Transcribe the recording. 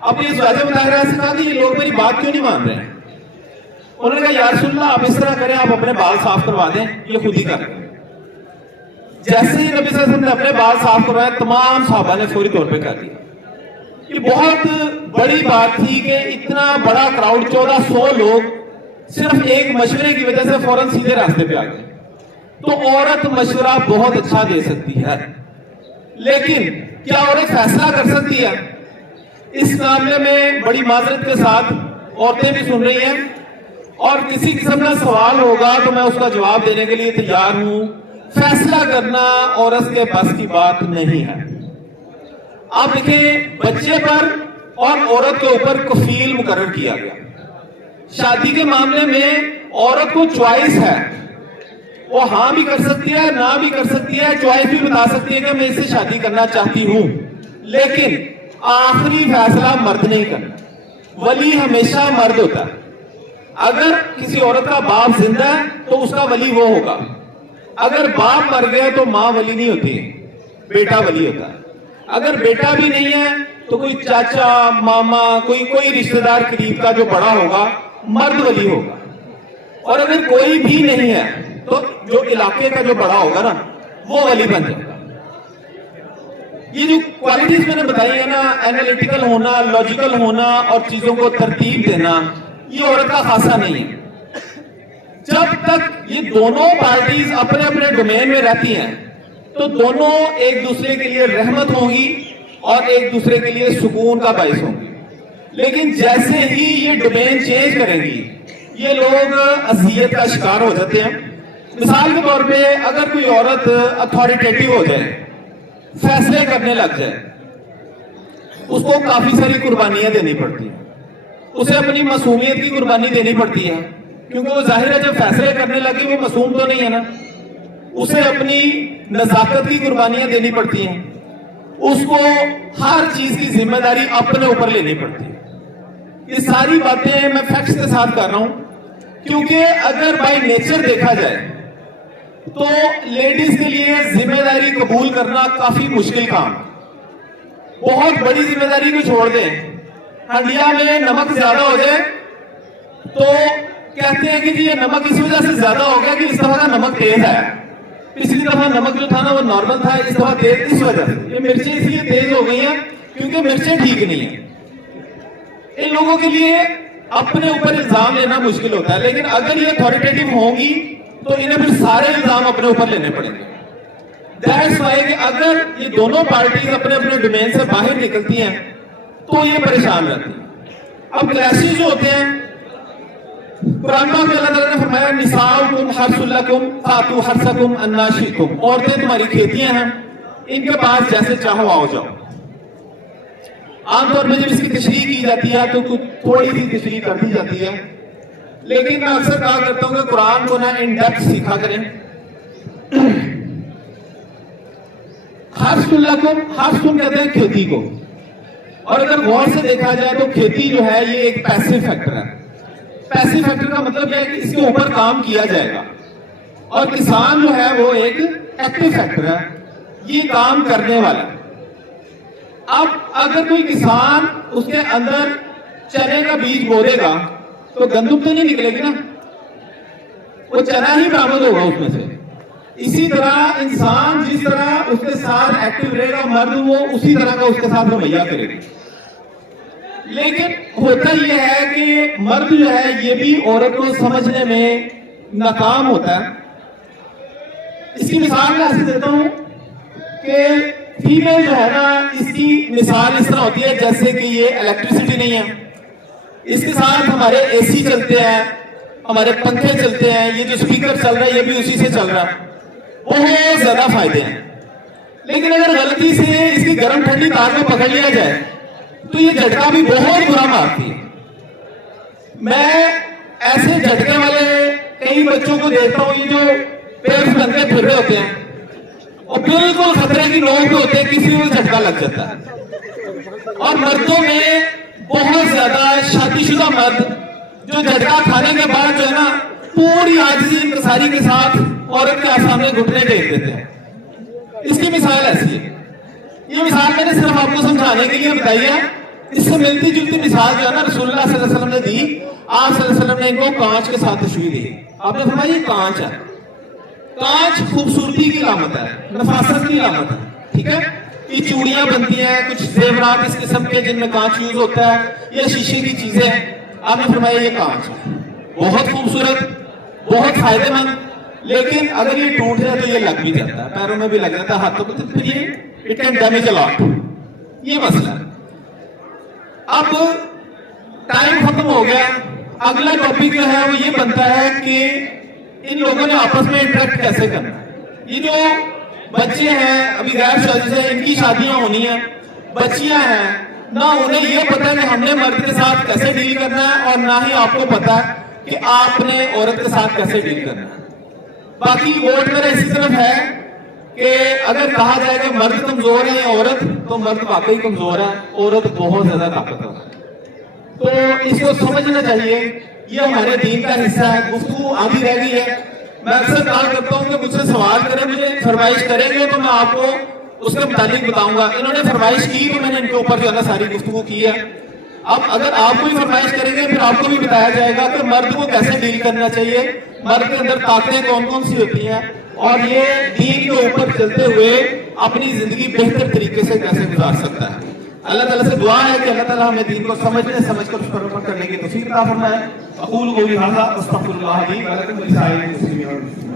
اب یہ زوجہ مطہرہ سے کہا کہ یہ لوگ میری بات کیوں نہیں مان رہے ہیں؟ انہوں نے کہا یا رسول اللہ آپ اس طرح کریں، آپ اپنے بال صاف کروا دیں، یہ خود ہی کر رہے ہیں۔ جیسے ہی نبی صلی اللہ علیہ وسلم نے اپنے بال صاف کروائے، تمام صحابہ نے فوری طور پہ کر دیا۔ یہ بہت بڑی بات تھی کہ اتنا بڑا کراؤڈ 1400 لوگ صرف ایک مشورے کی وجہ سے فوراً سیدھے راستے پہ آ گئے۔ تو عورت مشورہ بہت اچھا دے سکتی ہے، لیکن کیا عورت فیصلہ کر سکتی ہے؟ اس معاملے میں بڑی معذرت کے ساتھ عورتیں بھی سن رہی ہیں، اور کسی قسم کا سوال ہوگا تو میں اس کا جواب دینے کے لیے تیار ہوں۔ فیصلہ کرنا عورت کے بس کی بات نہیں ہے۔ آپ دیکھیں بچے پر اور عورت کے اوپر کفیل مقرر کیا گیا۔ شادی کے معاملے میں عورت کو چوائس ہے، وہ ہاں بھی کر سکتی ہے، نہ بھی کر سکتی ہے، چوائس بھی بتا سکتی ہے کہ میں اس سے شادی کرنا چاہتی ہوں، لیکن آخری فیصلہ مرد نہیں کرنا۔ ولی ہمیشہ مرد ہوتا ہے۔ اگر کسی عورت کا باپ زندہ ہے تو اس کا ولی وہ ہوگا، اگر باپ مر گئے تو ماں ولی نہیں ہوتی، بیٹا ولی ہوتا ہے۔ اگر بیٹا بھی نہیں ہے تو کوئی چاچا، ماما، کوئی رشتہ دار قریب کا جو بڑا ہوگا، مرد ولی ہوگا۔ اور اگر کوئی بھی نہیں ہے تو جو علاقے کا جو بڑا ہوگا نا، وہ ولی بن جائے گا۔ یہ جو کوالٹیز میں نے بتائی ہے نا، اینالیٹیکل ہونا، لاجیکل ہونا اور چیزوں کو ترتیب دینا، یہ عورت کا خاصہ نہیں ہے۔ جب تک یہ دونوں پارٹیز اپنے اپنے ڈومین میں رہتی ہیں تو دونوں ایک دوسرے کے لیے رحمت ہوں گی اور ایک دوسرے کے لیے سکون کا باعث ہوں گی۔ لیکن جیسے ہی یہ ڈومین چینج کریں گی، یہ لوگ اذیت کا شکار ہو جاتے ہیں۔ مثال کے طور پہ اگر کوئی عورت اتھارٹیٹیو ہو جائے، فیصلے کرنے لگ جائے، اس کو کافی ساری قربانیاں دینی پڑتی ہیں، اسے اپنی معصومیت کی قربانی دینی پڑتی ہے، کیونکہ وہ ظاہر ہے جب فیصلے کرنے لگے وہ معصوم تو نہیں ہے نا، اسے اپنی نزاکت کی قربانیاں دینی پڑتی ہیں، اس کو ہر چیز کی ذمہ داری اپنے اوپر لینی پڑتی ہے۔ یہ ساری باتیں میں فیکٹس کے ساتھ کر رہا ہوں، کیونکہ اگر بائی نیچر دیکھا جائے تو لیڈیز کے لیے ذمہ داری قبول کرنا کافی مشکل کام ہے۔ بہت بڑی ذمہ داری کو چھوڑ دیں، ہنڈیا میں نمک زیادہ ہو جائے تو کہتے ہیں کہ جی یہ نمک اس وجہ سے زیادہ ہو گیا کہ اس دفعہ کا نمک تیز ہے، پچھلی دفعہ نمک جو تھا نا وہ نارمل تھا، اس دفعہ تیز اس وجہ سے، یہ مرچیں اس لیے تیز ہو گئی ہیں کیونکہ مرچیں ٹھیک نہیں ہیں۔ ان لوگوں کے لیے اپنے اوپر الزام لینا مشکل ہوتا ہے، لیکن اگر یہ اتھارٹیٹیو ہوں گی تو انہیں پھر سارے الزام اپنے اوپر لینے پڑیں گے۔ دیٹس وائی کہ اگر یہ دونوں پارٹیز اپنے اپنے ڈومین سے باہر نکلتی ہیں تو یہ پریشان رہتی ہیں۔ اب کلیشز جو ہوتے ہیں، قرآن پاک میں اللہ تعالیٰ نے فرمایا نساؤکم حرث لکم فاتوا حرثکم انا شئتم، عورتیں تمہاری کھیتیاں ہیں، ان کے پاس جیسے چاہو آؤ جاؤ۔ عام طور میں جب اس کی تشریح کی جاتی ہے تو کچھ تھوڑی سی تشریح کر دی جاتی ہے، لیکن میں اکثر کہا کرتا ہوں کہ قرآن کو نا ان ڈیپتھ سیکھا کریں۔ حرث لکم، حرث کہتے ہیں کھیتی کو، اور اگر غور سے دیکھا جائے تو کھیتی جو ہے یہ ایک پیسو فیکٹر ہے۔ پیسو فیکٹر کا مطلب یہ ہے کہ اس کے اوپر کام کیا جائے گا، اور کسان جو ہے وہ ایک ایکٹیو فیکٹر ہے، یہ کام کرنے والا ہے۔ اب اگر کوئی کسان اس کے اندر چنے کا بیج بو دے گا تو گندم تو نہیں نکلے گی نا، وہ چنا ہی برآمد ہوگا اس میں سے۔ اسی طرح انسان جس طرح اس کے ساتھ ایکٹیو رہے گا، مرد وہ اسی طرح کا اس کے ساتھ رویہ کرے گا۔ لیکن ہوتا یہ ہے کہ مرد جو ہے یہ بھی عورت کو سمجھنے میں ناکام ہوتا ہے۔ اس کی مثال میں ایسے دیتا ہوں کہ فیمیل جو ہے نا، اس کی مثال اس طرح ہوتی ہے جیسے کہ یہ الیکٹریسٹی نہیں ہے، اس کے ساتھ ہمارے اے سی چلتے ہیں، ہمارے پنکھے چلتے ہیں، یہ جو سپیکر چل رہا ہے یہ بھی اسی سے چل رہا ہے، بہت زیادہ فائدے ہیں۔ لیکن اگر غلطی سے اس کی گرم ٹھنڈی تار کو پکڑ لیا جائے تو یہ جھٹکا بھی بہت برا مارتی ہے۔ میں ایسے جھٹکے والے کئی بچوں کو دیکھتا ہوں، یہ جو پیرس بن کے پھر رہے ہوتے ہیں اور بالکل خطرے کی نوک پہ ہوتے ہیں، کسی کو جھٹکا لگ جاتا ہے۔ اور مردوں میں بہت زیادہ شادی شدہ مرد جو جھٹکا کھانے کے بعد جو ہے نا پوری عاجزی انکساری کے ساتھ عورت کے سامنے گھٹنے ٹیک دیتے ہیں۔ اس کی مثال ایسی ہے، یہ مثال میں نے صرف آپ کو سمجھانے کے لیے بتائی ہے اس سے ملتی جلتی مثال جو ہے نا رسول اللہ صلی اللہ علیہ وسلم نے دی. آپ صلی اللہ علیہ وسلم نے ان کو کانچ کے ساتھ تشبیہ دی. آپ نے فرمایا یہ کانچ ہے. کانچ خوبصورتی کی علامت ہے, نفاست کی علامت ہے. ٹھیک ہے, یہ چوڑیاں بنتی ہیں, کچھ زیورات اس قسم کے جن میں کانچ یوز ہوتا ہے, یا شیشے کی چیزیں ہیں. آپ نے فرمایا یہ کانچ ہے, بہت خوبصورت, بہت فائدہ مند, لیکن اگر یہ ٹوٹ جائے تو یہ لگ بھی جاتا ہے, پیروں میں بھی لگ جاتا ہے, ہاتھوں میں, پھر یہ اٹ کین ڈیمیج اے لاٹ. یہ مسئلہ ہے. اب ٹائم ختم ہو گیا. اگلا ٹاپک جو ہے وہ یہ بنتا ہے کہ ان لوگوں نے آپس میں انٹریکٹ کیسے کرنا ہے. یہ جو بچے ہیں ابھی غیر شادی سے, ان کی شادیاں ہونی ہیں, بچیاں ہیں, نہ انہیں یہ پتا کہ ہم نے مرد کے ساتھ کیسے ڈیل کرنا ہے, اور نہ ہی آپ کو پتا کہ آپ نے عورت کے ساتھ کیسے ڈیل کرنا ہے. باقی ووٹ میرا اسی طرف ہے کہ اگر کہا جائے کہ مرد کمزور ہے یا عورت, تو مرد واقعی کمزور ہے, عورت بہت زیادہ طاقتور ہے. تو اس کو سمجھنا چاہیے, یہ ہمارے دین کا حصہ ہے. گفتگو آدھی رہ گئی ہے. میں اکثر کہا کرتا ہوں کہ مجھ سے سوال کریں, مجھے فرمائش کریں گے تو میں آپ کو اس کے متعلق بتاؤں گا. انہوں نے فرمائش کی تو میں نے ان کے اوپر جو ہے نا ساری گفتگو کی ہے. اب اگر آپ کوئی فرمائش کریں گے پھر آپ کو بھی بتایا جائے گا کہ مرد کو کیسے ڈیل کرنا چاہیے, مرد کے اندر طاقتیں کون کون سی ہوتی ہیں, اور یہ دین کے اوپر چلتے ہوئے اپنی زندگی بہتر طریقے سے کیسے گزار سکتا ہے. اللہ تعالیٰ سے دعا ہے کہ اللہ تعالیٰ ہمیں دین کو سمجھ کر اس پر عمل کرنے کی توفیق عطا فرمائے. اقول قولی ھذا استغفر اللہ لی ولکم ولسائر المسلمین.